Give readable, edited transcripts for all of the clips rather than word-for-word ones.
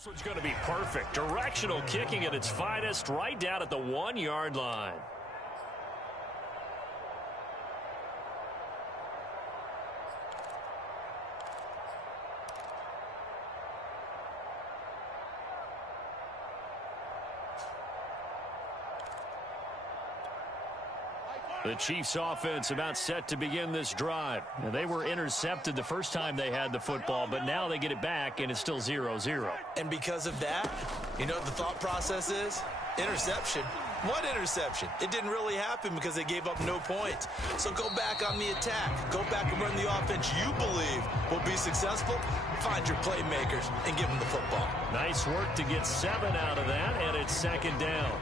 This one's going to be perfect. Directional kicking at its finest, right down at the 1-yard line. The Chiefs offense about set to begin this drive. Now, they were intercepted the first time they had the football, but now they get it back, and it's still 0-0. And because of that, you know what the thought process is? Interception. What interception? It didn't really happen because they gave up no points. So go back on the attack. Go back and run the offense you believe will be successful. Find your playmakers and give them the football. Nice work to get 7 out of that, and it's second down.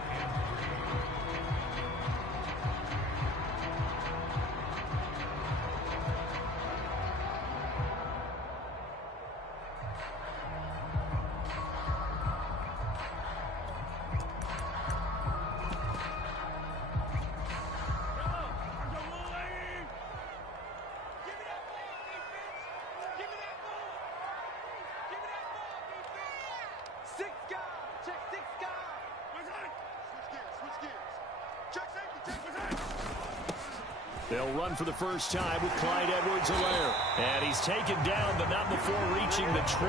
They'll run for the first time with Clyde Edwards-Helaire. And he's taken down, but not before reaching the 20.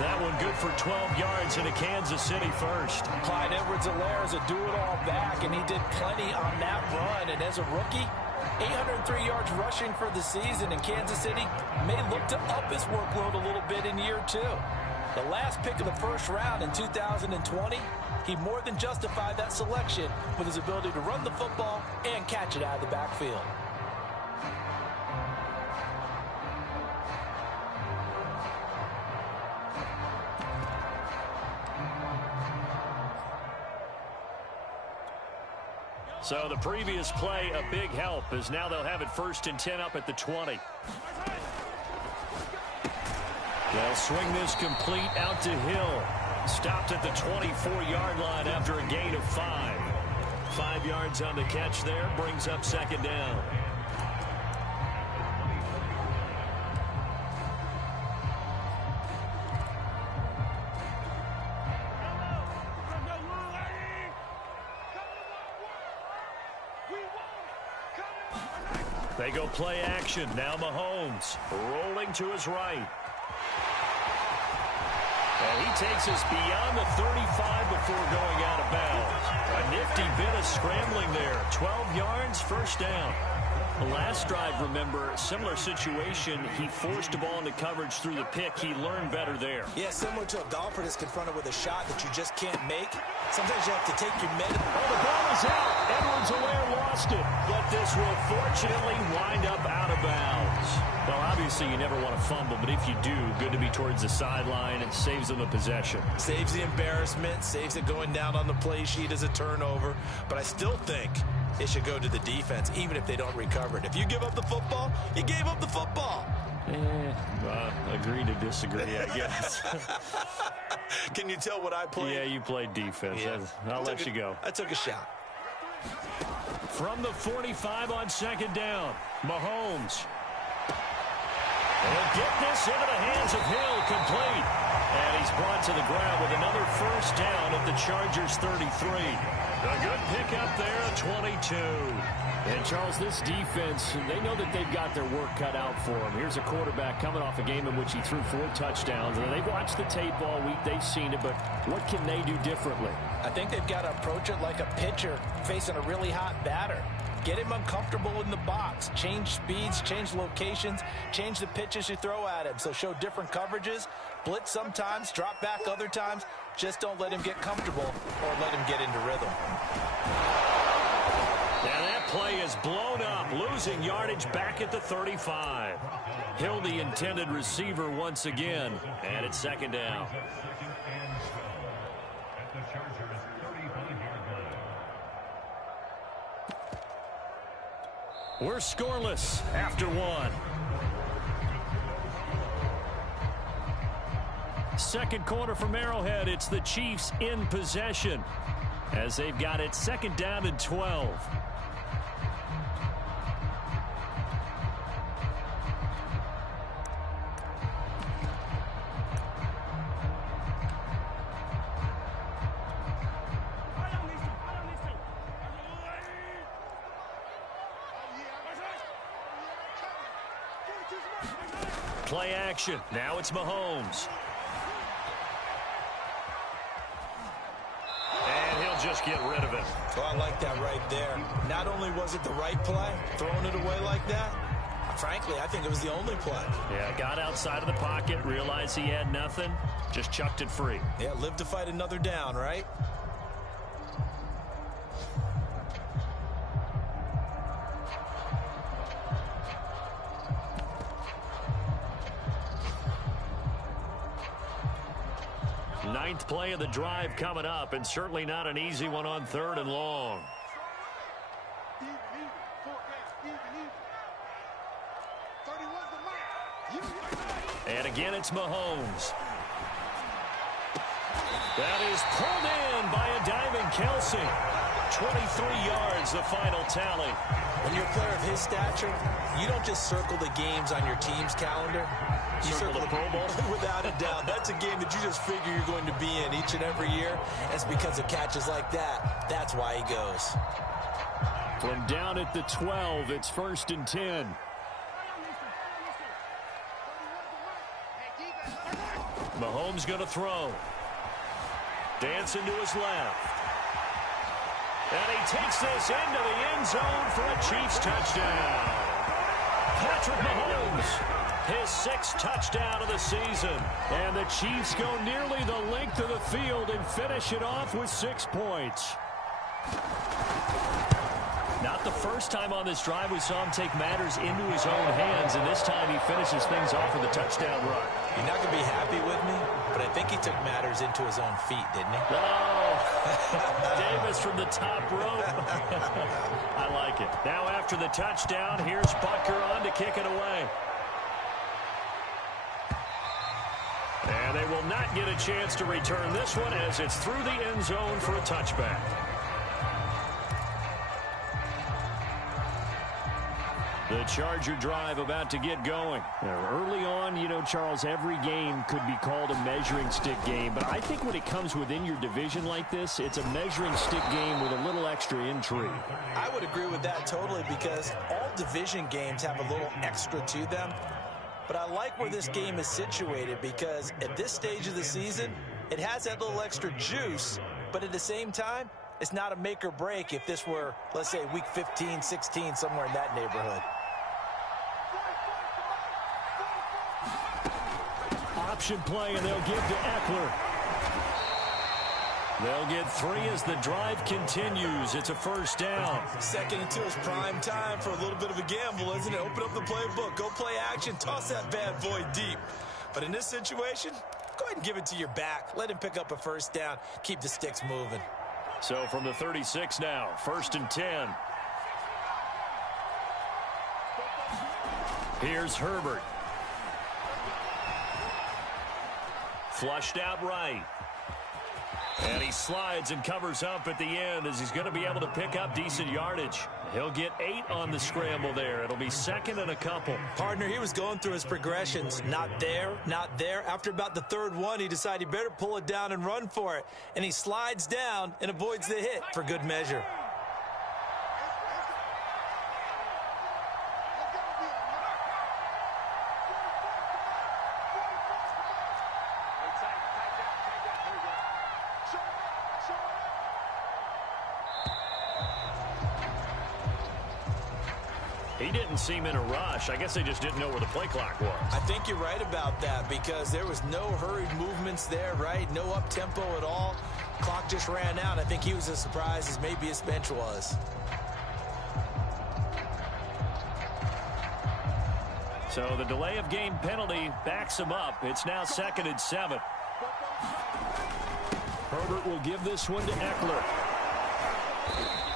That one good for 12 yards in a Kansas City first. Clyde Edwards-Helaire is a do-it-all back, and he did plenty on that run. And as a rookie, 803 yards rushing for the season, and Kansas City may look to up his workload a little bit in year 2. The last pick of the first round in 2020, he more than justified that selection with his ability to run the football and catch it out of the backfield. So the previous play, a big help, as now they'll have it 1st and 10 up at the 20. They'll swing this complete out to Hill. Stopped at the 24-yard line after a gain of 5. 5 yards on the catch there, brings up second down. They go play action. Now Mahomes rolling to his right. And he takes us beyond the 35 before going out of bounds. A nifty bit of scrambling there. 12 yards, first down. The last drive, remember, similar situation. He forced a ball into coverage through the pick. He learned better there. Yeah, similar to a golfer that's confronted with a shot that you just can't make. Sometimes you have to take your med. Oh, the ball is out. Edwards-Helaire lost it. But this will fortunately wind up out of bounds. Well, obviously you never want to fumble, but if you do, good to be towards the sideline. It saves them a possession. Saves the embarrassment, saves it going down on the play sheet as a turnover. But I still think it should go to the defense, even if they don't recover it. If you give up the football, you gave up the football. Agree to disagree, I guess. Can you tell what I played? Yeah, you played defense. Yeah. I'll let you go. I took a shot. From the 45 on second down, Mahomes. He'll get this into the hands of Hill, complete. And he's brought to the ground with another first down at the Chargers' 33. A good pickup there at 22. And, Charles, this defense, they know that they've got their work cut out for them. Here's a quarterback coming off a game in which he threw 4 touchdowns. And they've watched the tape all week. They've seen it, but what can they do differently? I think they've got to approach it like a pitcher facing a really hot batter. Get him uncomfortable in the box. Change speeds, change locations, change the pitches you throw at him. So show different coverages, blitz sometimes, drop back other times. Just don't let him get comfortable or let him get into rhythm. Now that play is blown up, losing yardage back at the 35. Hill, the intended receiver once again, and it's second down. We're scoreless after 1. Second quarter from Arrowhead. It's the Chiefs in possession as they've got it second down and 12. Play action. Now it's Mahomes. And he'll just get rid of it. Well, I like that right there. Not only was it the right play, throwing it away like that, frankly, I think it was the only play. Yeah, got outside of the pocket, realized he had nothing, just chucked it free. Yeah, live to fight another down, right? Ninth play of the drive coming up, and certainly not an easy one on 3rd and long. And again, it's Mahomes. That is pulled in by a diving Kelsey. 23 yards, the final tally. When you're a player of his stature, you don't just circle the games on your team's calendar. You circle the Pro Bowl. Without a doubt. That's a game that you just figure you're going to be in each and every year. It's because of catches like that. That's why he goes. From down at the 12, it's 1st and 10. Mahomes going to throw. Dancing to his left. And he takes this into the end zone for a Chiefs touchdown. Patrick Mahomes, his 6th touchdown of the season. And the Chiefs go nearly the length of the field and finish it off with 6 points. Not the first time on this drive we saw him take matters into his own hands, and this time he finishes things off with a touchdown run. You're not going to be happy with me, but I think he took matters into his own feet, didn't he? Oh, Davis from the top rope. I like it. Now after the touchdown, here's Butker on to kick it away. And they will not get a chance to return this one as it's through the end zone for a touchback. The Charger drive about to get going. Now, early on, you know, Charles, every game could be called a measuring stick game. But I think when it comes within your division like this, it's a measuring stick game with a little extra intrigue. I would agree with that totally because all division games have a little extra to them. But I like where this game is situated because at this stage of the season, it has that little extra juice. But at the same time, it's not a make or break if this were, let's say, week 15, 16, somewhere in that neighborhood. Option play, and they'll give to Eckler. They'll get 3 as the drive continues. It's a 1st down. Second until it's prime time for a little bit of a gamble, isn't it? Open up the playbook, go play action, toss that bad boy deep. But in this situation, go ahead and give it to your back. Let him pick up a 1st down. Keep the sticks moving. So from the 36 now, 1st and 10. Here's Herbert. Flushed out right. And he slides and covers up at the end as he's going to be able to pick up decent yardage. He'll get 8 on the scramble there. It'll be 2nd and a couple. Partner, he was going through his progressions. Not there, not there. After about the 3rd one, he decided he better pull it down and run for it. And he slides down and avoids the hit for good measure. He didn't seem in a rush. I guess they just didn't know where the play clock was. I think you're right about that because there was no hurried movements there, right? No up-tempo at all. Clock just ran out. I think he was as surprised as maybe his bench was. So the delay of game penalty backs him up. It's now 2nd and 7. Herbert will give this one to Eckler.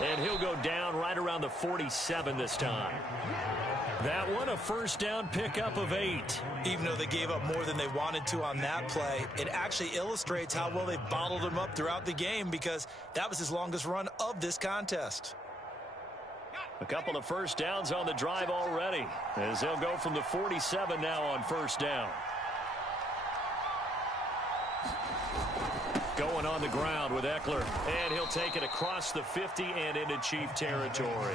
And he'll go down right around the 47 this time. That one a 1st down pickup of 8. Even though they gave up more than they wanted to on that play, it actually illustrates how well they bottled him up throughout the game because that was his longest run of this contest. A couple of 1st downs on the drive already as they'll go from the 47 now on 1st down. Going on the ground with Eckler, and he'll take it across the 50 and into Chief territory.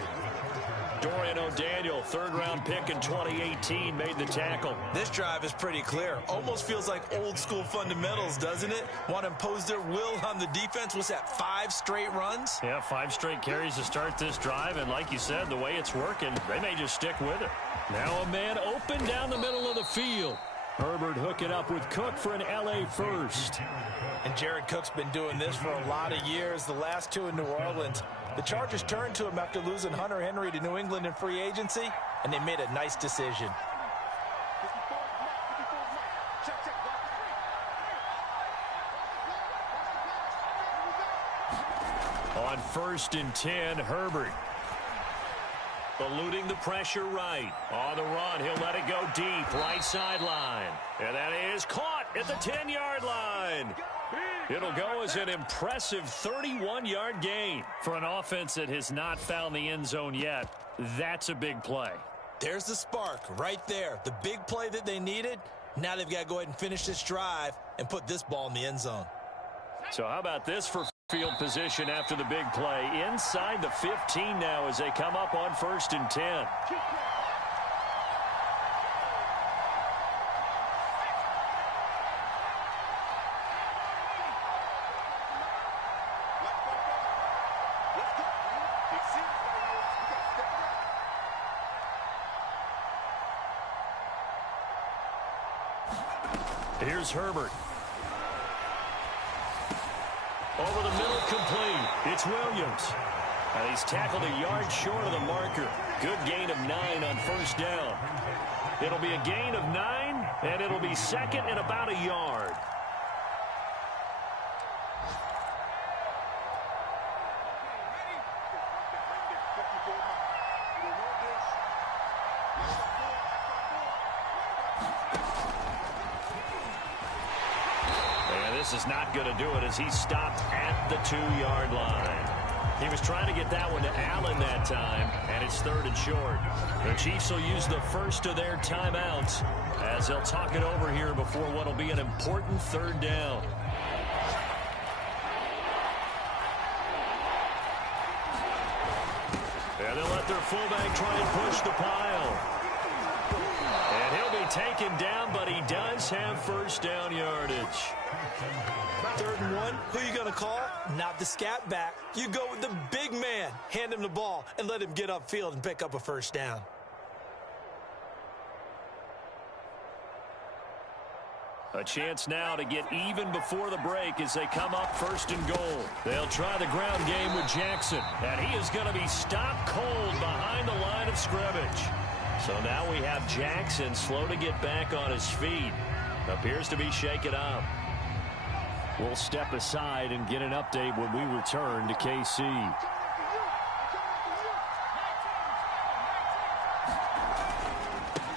Dorian O'Daniel, third-round pick in 2018, made the tackle. This drive is pretty clear. Almost feels like old-school fundamentals, doesn't it? Want to impose their will on the defense. What's that, 5 straight runs? Yeah, 5 straight carries to start this drive, and like you said, the way it's working, they may just stick with it. Now a man open down the middle of the field. Herbert hook it up with Cook for an LA first. And Jared Cook's been doing this for a lot of years, the last 2 in New Orleans. The Chargers turned to him after losing Hunter Henry to New England in free agency, and they made a nice decision. On 1st and 10, Herbert. Eluding the pressure right. On the run, he'll let it go deep, right sideline. And that is caught at the 10-yard line. It'll go as an impressive 31-yard gain. For an offense that has not found the end zone yet, that's a big play. There's the spark right there. The big play that they needed. Now they've got to go ahead and finish this drive and put this ball in the end zone. So how about this for field position after the big play? Inside the 15 now as they come up on 1st and 10. Here's Herbert. Over the middle, complete. It's Williams. And he's tackled a yard short of the marker. Good gain of 9 on 1st down. It'll be a gain of 9, and it'll be 2nd and about a yard. This is not going to do it as he stopped at the 2-yard line. He was trying to get that one to Allen that time, and it's 3rd and short. The Chiefs will use the first of their timeouts as they'll talk it over here before what will be an important 3rd down. And they'll let their fullback try and push the pile. And he'll be taken down, but he does have 1st down yardage. 3rd and 1, who are you going to call? Not the scat back. You go with the big man. Hand him the ball and let him get upfield and pick up a 1st down. A chance now to get even before the break as they come up 1st and goal. They'll try the ground game with Jackson, and he is going to be stopped cold behind the line of scrimmage. So now we have Jackson slow to get back on his feet. Appears to be shaken up. We'll step aside and get an update when we return to KC.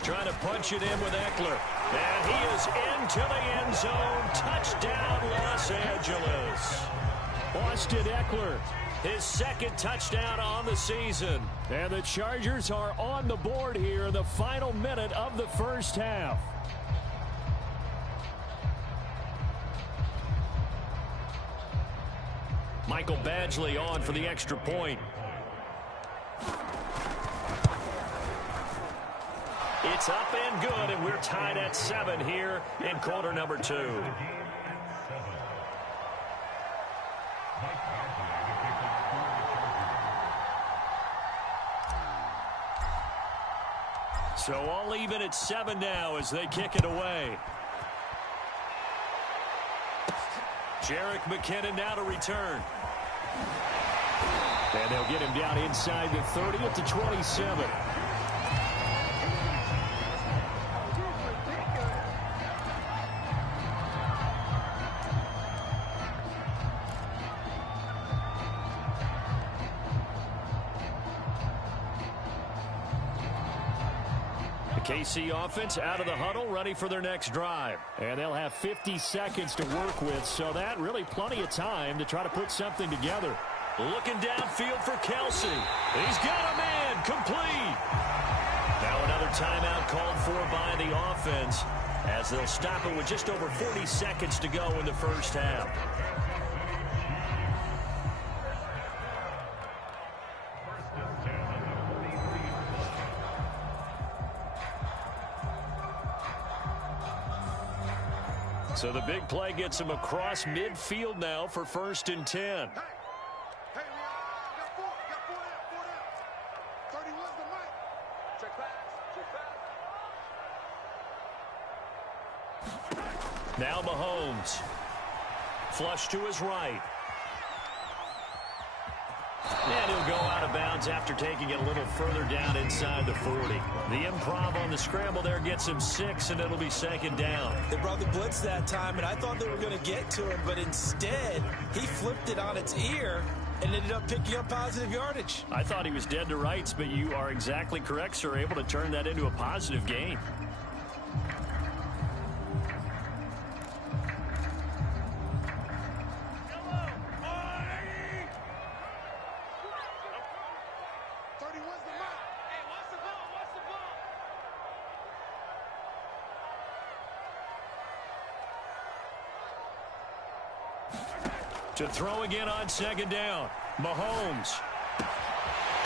Trying to punch it in with Eckler. And he is into the end zone. Touchdown, Los Angeles. Austin Eckler, his 2nd touchdown on the season. And the Chargers are on the board here in the final minute of the 1st half. Michael Badgley on for the extra point. It's up and good, and we're tied at 7 here in quarter number 2. So all even at 7 now as they kick it away. Jerick McKinnon now to return. And they'll get him down inside the 30 at the 27. KC offense out of the huddle, ready for their next drive. And they'll have 50 seconds to work with, so that really plenty of time to try to put something together. Looking downfield for Kelsey. He's got a man, complete. Now another timeout called for by the offense as they'll stop it with just over 40 seconds to go in the 1st half. So the big play gets him across midfield now for 1st and 10. Now Mahomes. Flush to his right. And he'll go out of bounds after taking it a little further down inside the 40. The improv on the scramble there gets him 6, and it'll be 2nd down. They brought the blitz that time, and I thought they were going to get to him, but instead he flipped it on its ear and ended up picking up positive yardage. I thought he was dead to rights, but you are exactly correct, sir. Able to turn that into a positive gain. To throw again on 2nd down. Mahomes.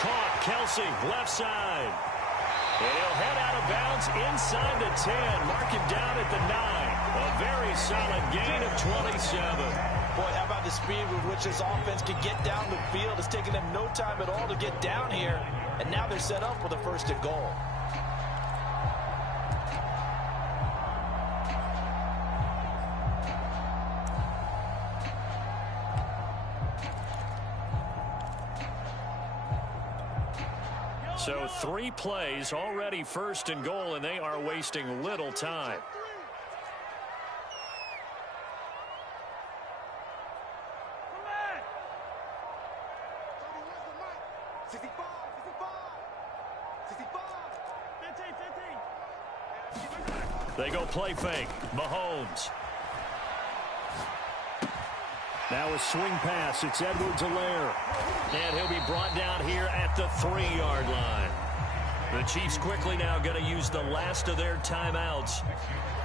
Caught. Kelsey, left side. And he'll head out of bounds inside the 10. Mark him down at the 9. A very solid gain of 27. Boy, how about the speed with which this offense can get down the field? It's taken them no time at all to get down here. And now they're set up for the 1st and goal. So 3 plays already 1st and goal, and they are wasting little time. They go play fake. Mahomes. Now a swing pass. It's Edwards-Helaire. And he'll be brought down here at the 3-yard line. The Chiefs quickly now going to use the last of their timeouts,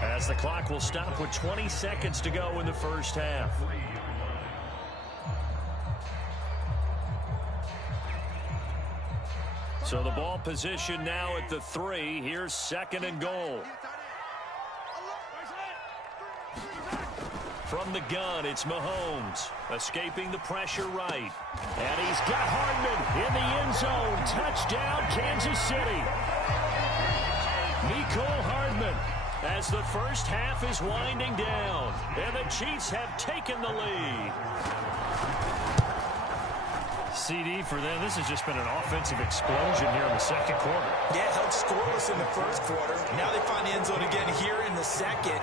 as the clock will stop with 20 seconds to go in the 1st half. So the ball position now at the 3. Here's 2nd and goal. From the gun, it's Mahomes, escaping the pressure right. And he's got Hardman in the end zone. Touchdown, Kansas City. Mecole Hardman, as the 1st half is winding down. And the Chiefs have taken the lead. CD for them. This has just been an offensive explosion here in the 2nd quarter. Yeah, held scoreless in the 1st quarter. Now they find the end zone again here in the 2nd.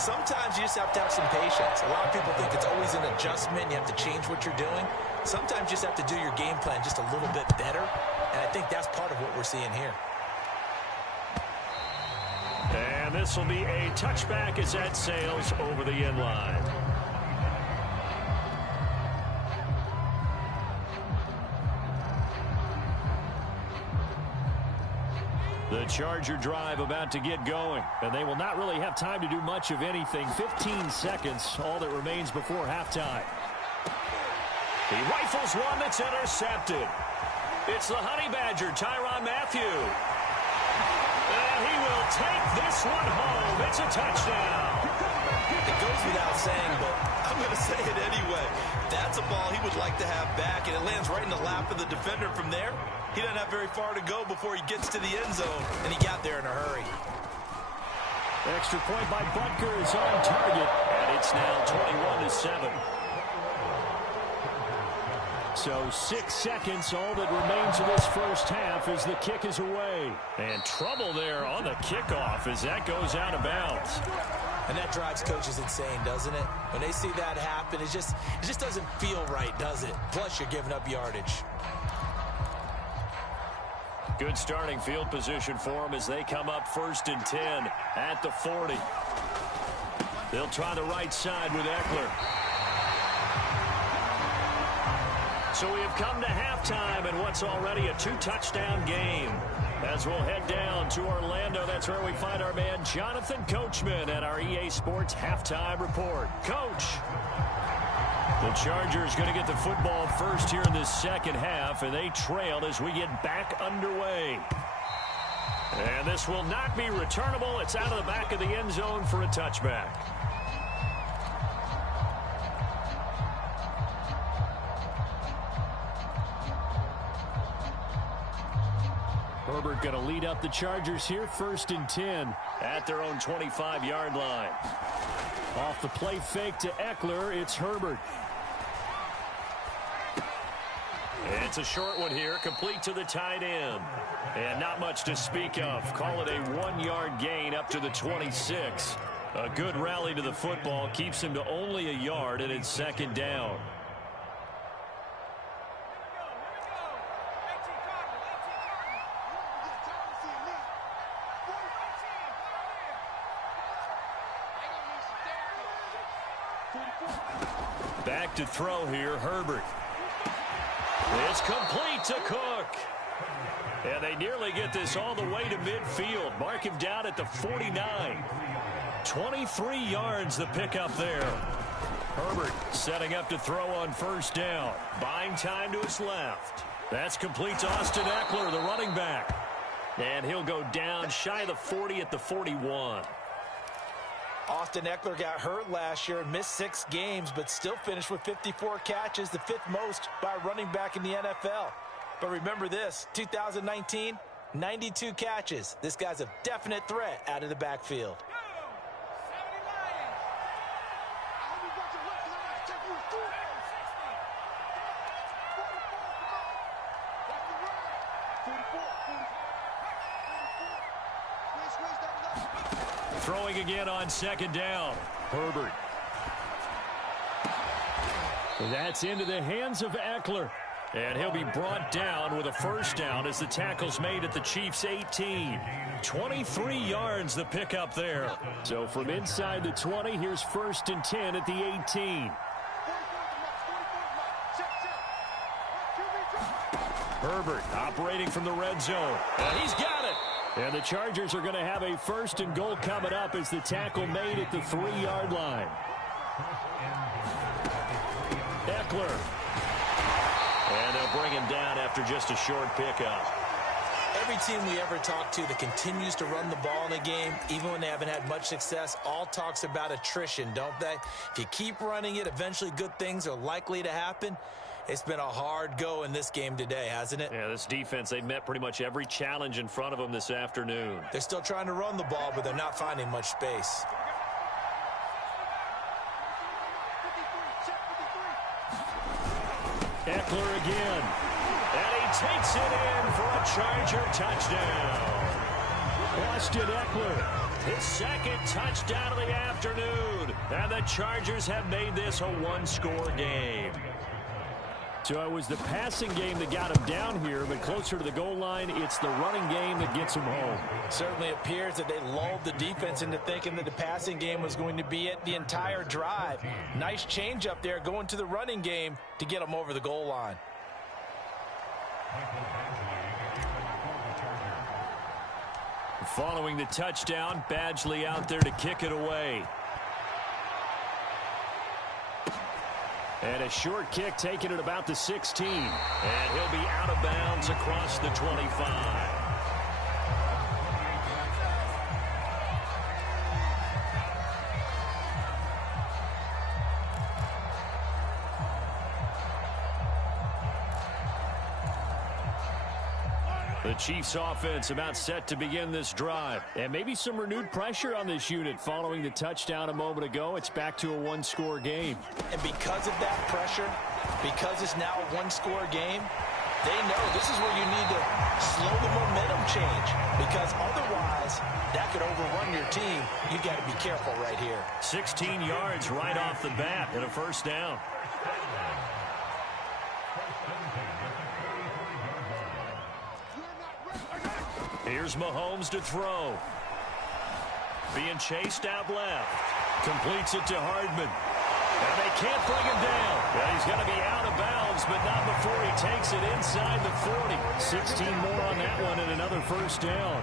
Sometimes you just have to have some patience. A lot of people think it's always an adjustment. You have to change what you're doing. Sometimes you just have to do your game plan just a little bit better. And I think that's part of what we're seeing here. And this will be a touchback as that sails over the end line. The Charger drive about to get going, and they will not really have time to do much of anything. 15 seconds, all that remains before halftime. He rifles one that's intercepted. It's the Honey Badger, Tyrann Mathieu. And he will take this one home. It's a touchdown. It goes without saying, but I'm going to say it anyway. That's a ball he would like to have back, and it lands right in the lap of the defender. From there, he doesn't have very far to go before he gets to the end zone, and he got there in a hurry. Extra point by Butker is on target, and it's now 21-7. So 6 seconds, all that remains of this 1st half as the kick is away. And trouble there on the kickoff as that goes out of bounds. And that drives coaches insane, doesn't it? When they see that happen, it just doesn't feel right, does it? Plus, you're giving up yardage. Good starting field position for them as they come up 1st and 10 at the 40. They'll try the right side with Eckler. So we have come to halftime in what's already a 2-touchdown game. As we'll head down to Orlando, that's where we find our man Jonathan Coachman at our EA Sports Halftime Report. Coach, the Chargers going to get the football first here in this 2nd half, and they trail as we get back underway. And this will not be returnable. It's out of the back of the end zone for a touchback. Herbert going to lead up the Chargers here, 1st and 10 at their own 25-yard line. Off the play fake to Eckler, it's Herbert. It's a short one here, complete to the tight end. And not much to speak of. Call it a 1-yard gain up to the 26. A good rally to the football keeps him to only a yard, and it's 2nd down. Back to throw here, Herbert. It's complete to Cook. And they nearly get this all the way to midfield. Mark him down at the 49. 23 yards the pickup there. Herbert setting up to throw on 1st down. Buying time to his left. That's complete to Austin Eckler, the running back. And he'll go down shy of the 40 at the 41. Austin Eckler got hurt last year and missed 6 games, but still finished with 54 catches, the 5th most by a running back in the NFL. But remember this, 2019, 92 catches. This guy's a definite threat out of the backfield. Throwing again on 2nd down. Herbert. That's into the hands of Eckler. And he'll be brought down with a 1st down as the tackle's made at the Chiefs' 18. 23 yards the pickup there. So from inside the 20, here's 1st and 10 at the 18. Herbert operating from the red zone. And he's got it. And the Chargers are going to have a 1st and goal coming up as the tackle made at the 3-yard line. Eckler. And they'll bring him down after just a short pickup. Every team we ever talk to that continues to run the ball in a game, even when they haven't had much success, all talks about attrition, don't they? If you keep running it, eventually good things are likely to happen. It's been a hard go in this game today, hasn't it? Yeah, this defense, they met pretty much every challenge in front of them this afternoon. They're still trying to run the ball, but they're not finding much space. Eckler again. And he takes it in for a Charger touchdown. Austin Eckler, his 2nd touchdown of the afternoon. And the Chargers have made this a 1-score game. So it was the passing game that got him down here, but closer to the goal line, it's the running game that gets him home. It certainly appears that they lulled the defense into thinking that the passing game was going to be it the entire drive. Nice change up there going to the running game to get them over the goal line. Following the touchdown, Badgley out there to kick it away. And a short kick taken at about the 16. And he'll be out of bounds across the 25. The Chiefs offense about set to begin this drive. And maybe some renewed pressure on this unit following the touchdown a moment ago. It's back to a 1-score game. And because of that pressure, because it's now a 1-score game, they know this is where you need to slow the momentum change. Because otherwise, that could overrun your team. You got to be careful right here. 16 yards right off the bat and a 1st down. Here's Mahomes to throw. Being chased out left. Completes it to Hardman. And they can't bring him down. Well, he's going to be out of bounds, but not before he takes it inside the 40. 16 more on that one and another 1st down.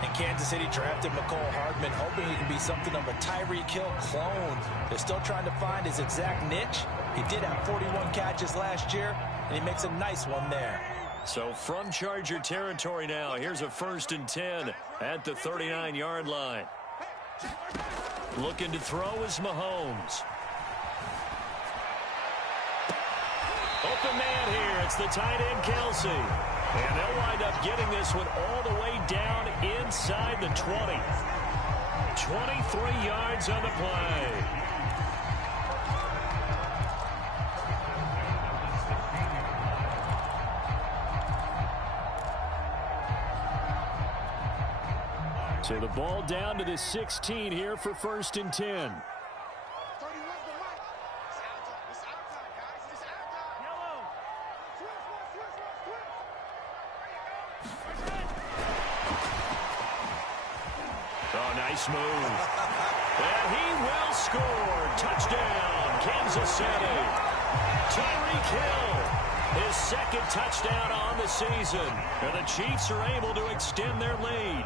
And Kansas City drafted McCole Hardman, hoping he can be something of a Tyreek Hill clone. They're still trying to find his exact niche. He did have 41 catches last year, and he makes a nice one there. So from Charger territory now, here's a 1st and 10 at the 39-yard line. Looking to throw is Mahomes. Open man here. It's the tight end, Kelsey. And they'll wind up getting this one all the way down inside the 20. 23 yards on the play. So the ball down to the 16 here for 1st and 10. Oh, nice move. And he will score. Touchdown, Kansas City. Tyreek Hill, his 2nd touchdown on the season. And the Chiefs are able to extend their lead.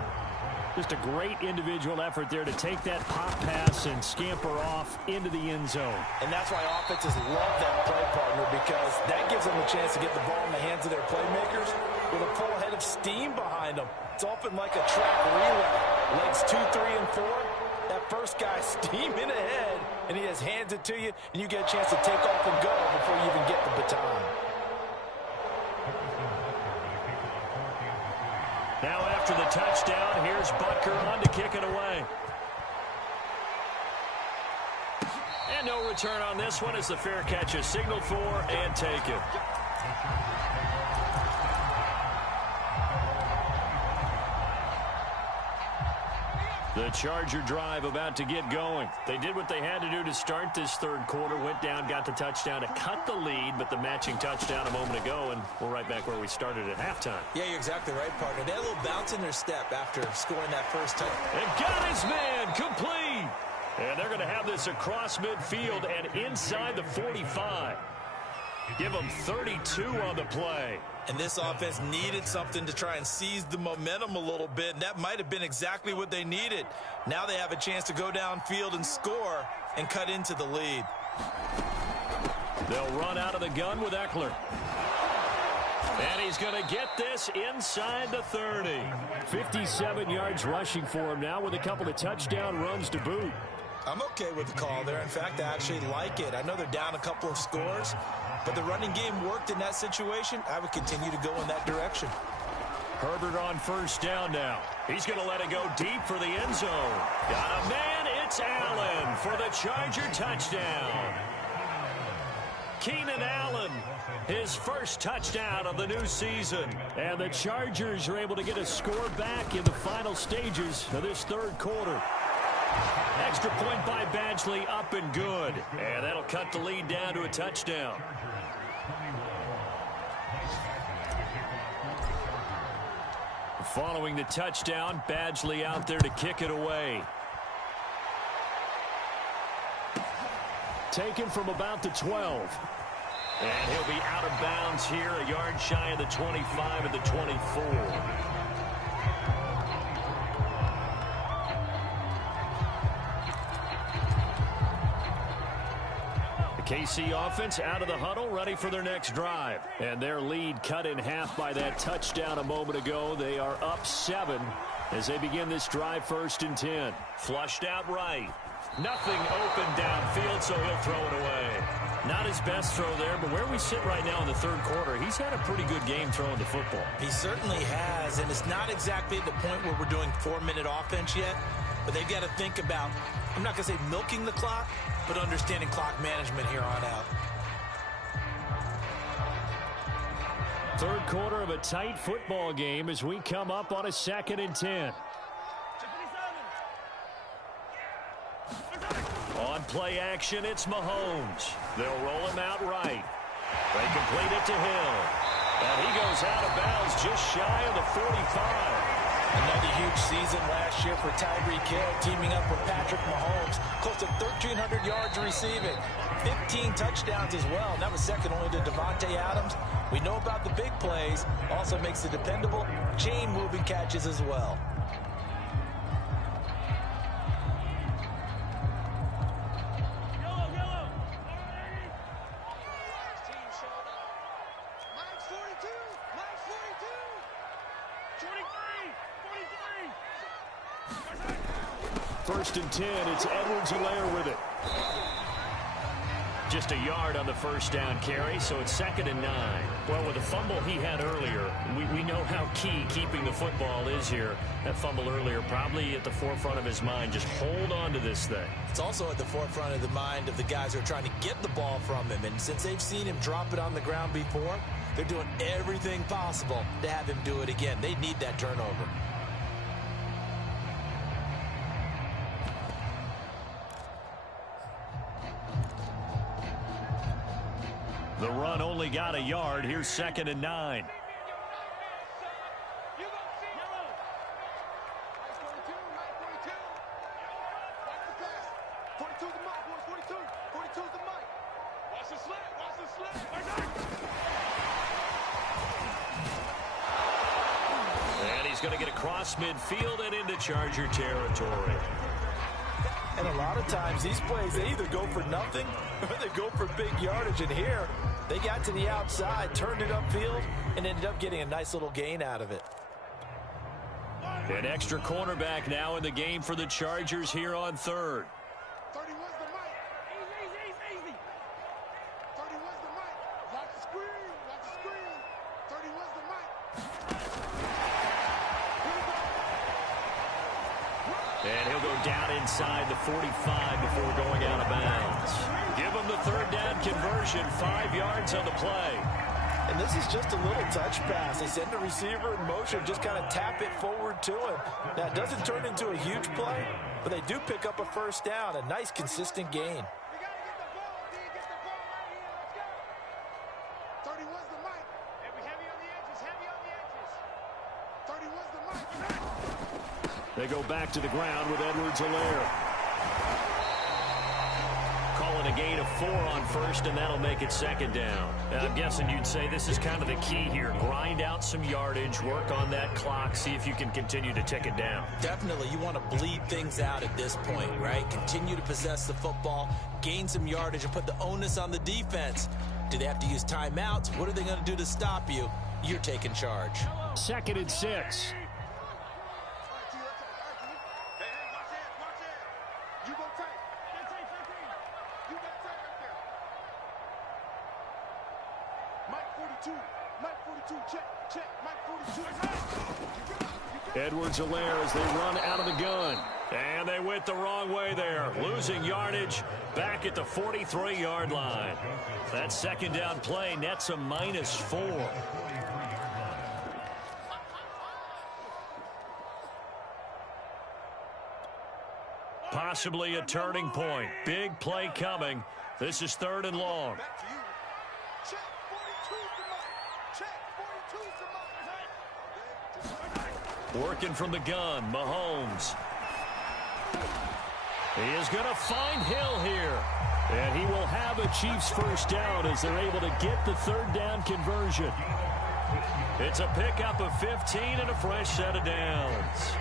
Just a great individual effort there to take that pop pass and scamper off into the end zone. And that's why offenses love that play partner, because that gives them a chance to get the ball in the hands of their playmakers with a full head of steam behind them. It's often like a track relay. Legs 2, 3, and 4. That first guy steaming ahead, and he just hands it to you, and you get a chance to take off and go before you even get the baton. Now after the touchdown, here's Butker on to kick it away. And no return on this one as the fair catch is signaled for and taken. The Charger drive about to get going. They did what they had to do to start this 3rd quarter. Went down, got the touchdown to cut the lead, but the matching touchdown a moment ago, and we're right back where we started at halftime. Yeah, you're exactly right, partner. They had a little bounce in their step after scoring that first touchdown. And got his man complete. And they're going to have this across midfield and inside the 45. Give them 32 on the play. And this offense needed something to try and seize the momentum a little bit, and that might have been exactly what they needed. Now they have a chance to go downfield and score and cut into the lead. They'll run out of the gun with Eckler. And he's going to get this inside the 30. 57 yards rushing for him now with a couple of touchdown runs to boot. I'm okay with the call there. In fact, I actually like it. I know they're down a couple of scores, but the running game worked in that situation. I would continue to go in that direction. Herbert on 1st down now. He's going to let it go deep for the end zone. Got a man. It's Allen for the Charger touchdown. Keenan Allen, his 1st touchdown of the new season. And the Chargers are able to get a score back in the final stages of this 3rd quarter. Extra point by Badgley, up and good. And that'll cut the lead down to a touchdown. Following the touchdown, Badgley out there to kick it away. Taken from about the 12. And he'll be out of bounds here, a yard shy of the 25 at the 24. KC offense out of the huddle, ready for their next drive. And their lead cut in half by that touchdown a moment ago. They are up 7 as they begin this drive 1st and 10. Flushed out right. Nothing open downfield, so he'll throw it away. Not his best throw there, but where we sit right now in the 3rd quarter, he's had a pretty good game throwing the football. He certainly has, and it's not exactly at the point where we're doing 4-minute offense yet, but they've got to think about, I'm not going to say milking the clock, but understanding clock management here on out. 3rd quarter of a tight football game as we come up on a 2nd and 10. On play action, it's Mahomes. They'll roll him out right. They complete it to Hill. And he goes out of bounds just shy of the 45. Another huge season last year for Tyreek Hill, teaming up with Patrick Mahomes. Close to 1,300 yards receiving. 15 touchdowns as well. And that was second only to Devontae Adams. We know about the big plays. Also makes the dependable chain-moving catches as well. First and 10, it's Edwards-Helaire with it. Just a yard on the first down carry, so it's 2nd and 9. Well, with the fumble he had earlier, we know how key keeping the football is here. That fumble earlier probably at the forefront of his mind. Just hold on to this thing. It's also at the forefront of the mind of the guys who are trying to get the ball from him. And since they've seen him drop it on the ground before, they're doing everything possible to have him do it again. They need that turnover. The run only got a yard. Here's 2nd and 9. And he's going to get across midfield and into Charger territory. And a lot of times these plays, they either go for nothing or they go for big yardage. And here, they got to the outside, turned it upfield, and ended up getting a nice little gain out of it. An extra cornerback now in the game for the Chargers here on 3rd. 30 was the mic. Easy. 30 was the mic. Watch the screen. 30 was the mic. And he'll go down inside the 45 before going out of bounds. Give him the 3rd down conversion, 5 yards on the play. And this is just a little touch pass. They send the receiver in motion, just kind of tap it forward to him. Now, it doesn't turn into a huge play, but they do pick up a first down, a nice, consistent gain. We got to get the ball, D. Get the ball right here. Let's go. 30 was the mic. And we heavy on the edges. 30 was the mic. They go back to the ground with Edwards-Helaire. Calling a gain of 4 on 1st, and that'll make it 2nd down. I'm guessing you'd say this is kind of the key here. Grind out some yardage, work on that clock, see if you can continue to tick it down. Definitely, you want to bleed things out at this point, right? Continue to possess the football, gain some yardage, and put the onus on the defense. Do they have to use timeouts? What are they going to do to stop you? You're taking charge. 2nd and 6. Edwards-Helaire as they run out of the gun. And they went the wrong way there. Losing yardage back at the 43-yard line. That 2nd down play nets a -4. Possibly a turning point. Big play coming. This is 3rd and long. Working from the gun, Mahomes. He is going to find Hill here. And he will have a Chiefs first down as they're able to get the 3rd down conversion. It's a pickup of 15 and a fresh set of downs.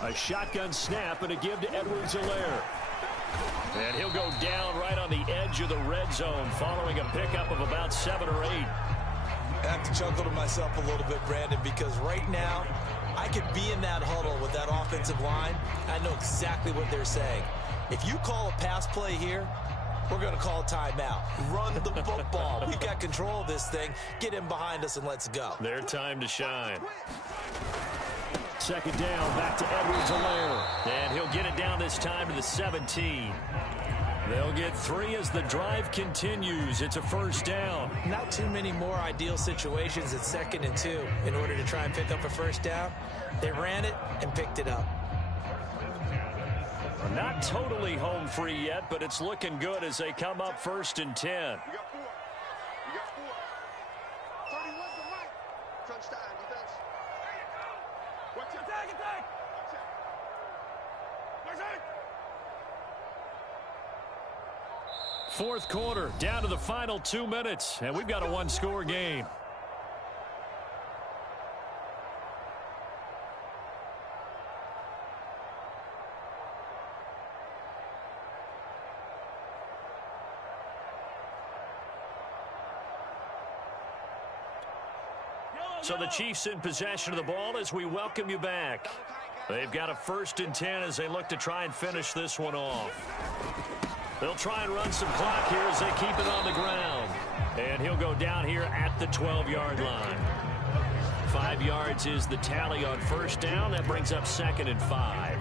A shotgun snap and a give to Edwards-Helaire. And he'll go down right on the edge of the red zone following a pickup of about 7 or 8. I have to chuckle to myself a little bit, Brandon, because right now I could be in that huddle with that offensive line. I know exactly what they're saying. If you call a pass play here, we're going to call a timeout. Run the football. We've got control of this thing. Get in behind us and let's go. Their time to shine. 2nd down, back to Edwards-Helaire. And he'll get it down this time to the 17. They'll get 3 as the drive continues. It's a first down. Not too many more ideal situations at 2nd and 2 in order to try and pick up a first down. They ran it and picked it up. Not totally home free yet, but it's looking good as they come up 1st and 10. We got 4. 30 was the mic. Crunch time, defense. Watch it. Attack. Watch it. 4th quarter, down to the final 2 minutes, and we've got a 1-score game. So the Chiefs in possession of the ball as we welcome you back. They've got a 1st and 10 as they look to try and finish this one off. They'll try and run some clock here as they keep it on the ground. And he'll go down here at the 12-yard line. 5 yards is the tally on 1st down. That brings up 2nd and 5.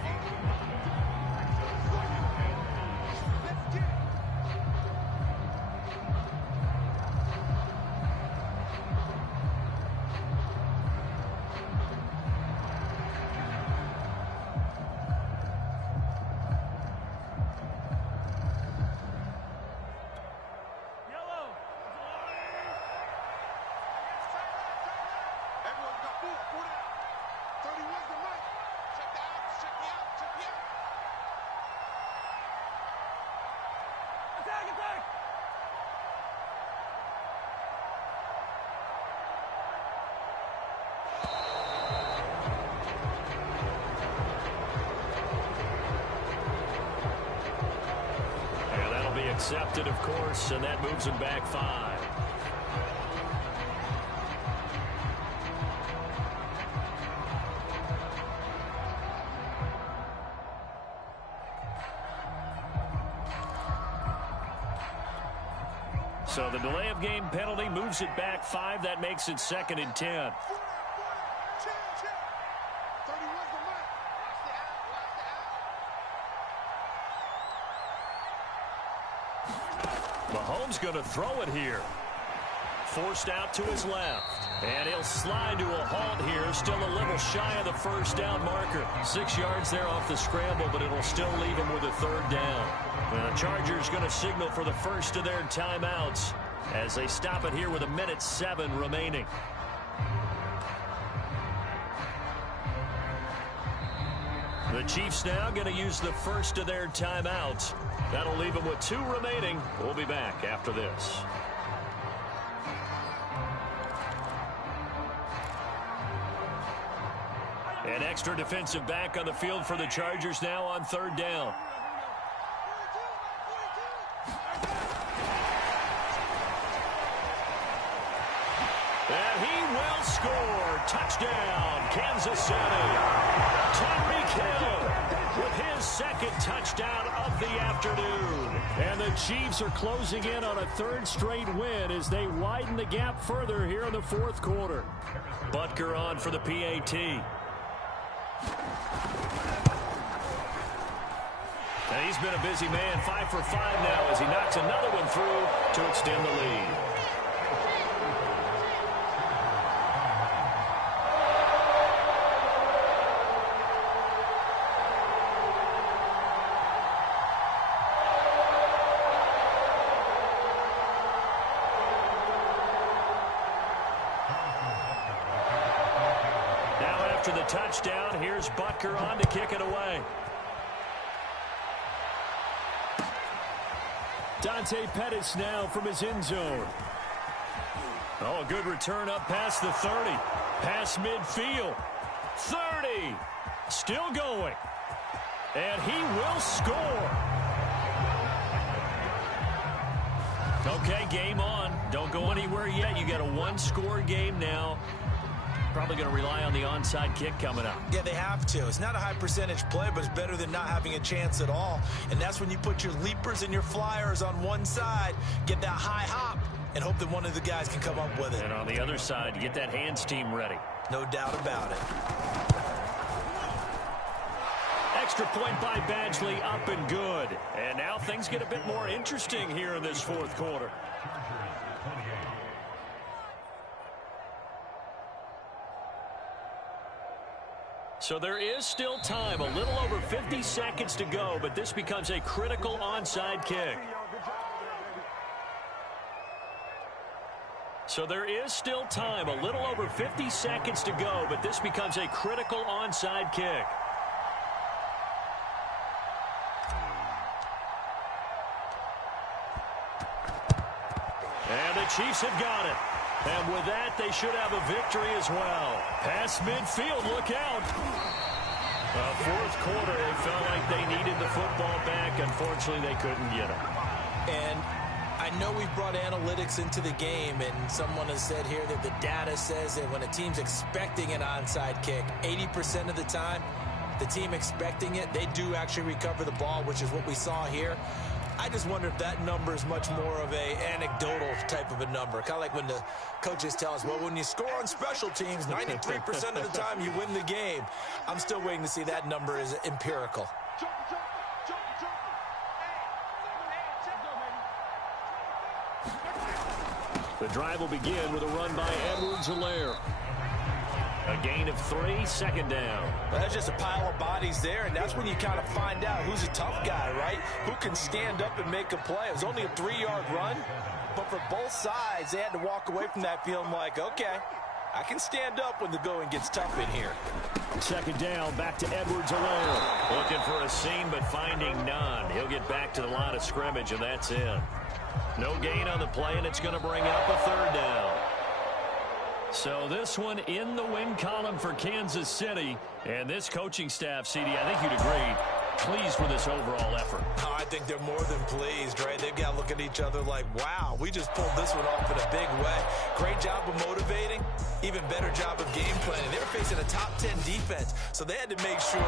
Accepted, of course, and that moves him back 5. So the delay of game penalty moves it back 5. That makes it 2nd and 10. Mahomes going to throw it here. Forced out to his left. And he'll slide to a halt here. Still a little shy of the 1st down marker. 6 yards there off the scramble, but it'll still leave him with a 3rd down. The Chargers going to signal for the first of their timeouts as they stop it here with 1:07 remaining. The Chiefs now going to use the first of their timeouts. That'll leave them with 2 remaining. We'll be back after this. An extra defensive back on the field for the Chargers now on 3rd down. And he will score. Touchdown, Kansas City. Tyreek Hill with his 2nd touchdown of the afternoon. And the Chiefs are closing in on a 3rd straight win as they widen the gap further here in the 4th quarter. Butker on for the PAT. And he's been a busy man, 5 for 5 now as he knocks another one through to extend the lead. Now after the touchdown, here's Butker on to kick it away. Dante Pettis now from his end zone. Oh, a good return up past the 30. Past midfield. 30. Still going. And he will score. Okay, game on. Don't go anywhere yet. You got a 1-score game now. Probably going to rely on the onside kick coming up. Yeah, they have to. It's not a high percentage play, but it's better than not having a chance at all. And that's when you put your leapers and your flyers on one side, get that high hop, and hope that one of the guys can come up with it. And on the other side, you get that hands team ready. No doubt about it. Extra point by Badgley, up and good. And now things get a bit more interesting here in this 4th quarter. So there is still time, a little over 50 seconds to go, but this becomes a critical onside kick. So there is still time, a little over 50 seconds to go, but this becomes a critical onside kick. And the Chiefs have got it. And with that, they should have a victory as well. Past midfield, look out. 4th quarter, they felt like they needed the football back. Unfortunately, they couldn't get it. And I I know we've brought analytics into the game, and someone has said here that the data says that when a team's expecting an onside kick, 80% of the time, the team expecting it, they do actually recover the ball, which is what we saw here. I just wonder if that number is much more of a anecdotal type of a number. Kind of like when the coaches tell us, well, when you score on special teams, 93% of the time you win the game. I'm still waiting to see that number is empirical. The drive will begin with a run by Edwards-Helaire. A gain of 3, second down. Well, that's just a pile of bodies there, and that's when you kind of find out who's a tough guy, right? Who can stand up and make a play. It was only a 3-yard run, but for both sides, they had to walk away from that feeling like, okay, I can stand up when the going gets tough in here. Second down, back to Edwards-Helaire. Looking for a seam, but finding none. He'll get back to the line of scrimmage, and that's it. No gain on the play, and it's going to bring up a third down. So this one in the win column for Kansas City. And this coaching staff, CD, I think you'd agree, pleased with this overall effort. Oh, I think they're more than pleased, right? They've got to look at each other like, wow, we just pulled this one off in a big way. Great job of motivating, even better job of game planning. They were facing a top 10 defense, so they had to make sure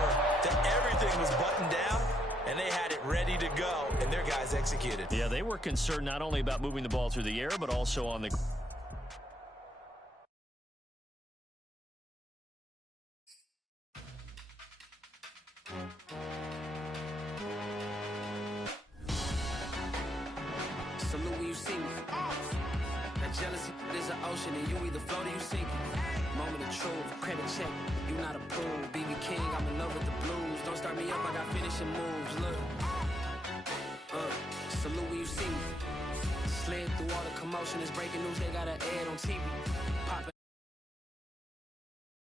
that everything was buttoned down, and they had it ready to go, and their guys executed. Yeah, they were concerned not only about moving the ball through the air, but also on the salute when you see me. That jealousy is an ocean, and you either float or you sink it. Moment of truth, credit check, you not approved. BB King, I'm in love with the blues. Don't start me up, I got finishing moves. Look, salute when you see me. Slid through all the commotion, it's breaking news, they got an ad on TV. Popping